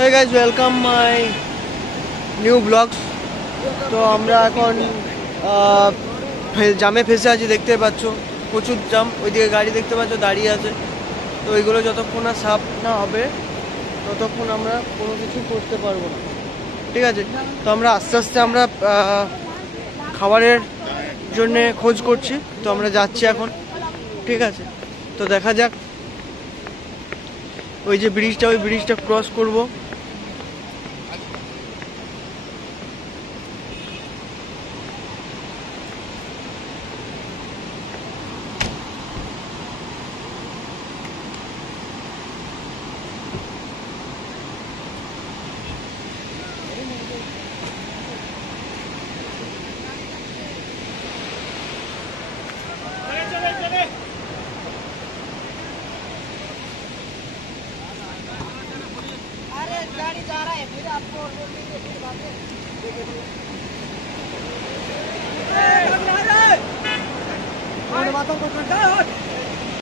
Hey guys, welcome my new vlogs. তো আমরা এখন জামে ফেসে আছি, দেখতে পাচ্ছ প্রচুর জাম। ওইদিকে গাড়ি দেখতে পাচ্ছ দাঁড়িয়ে আছে। তো ওইগুলো যতক্ষণ না সাফ না হবে ততক্ষণ আমরা কোনো কিছু করতে পারবো না, ঠিক আছে? তো আমরা আস্তে আস্তে আমরা খাবারের জন্যে খোঁজ করছি। তো আমরা যাচ্ছি এখন, ঠিক আছে? তো দেখা যাক, ওই যে ব্রিজটা, ওই ব্রিজটা ক্রস করবো। गाड़ी जा रहा है, फिर आपको बोलेंगे, फिर बातें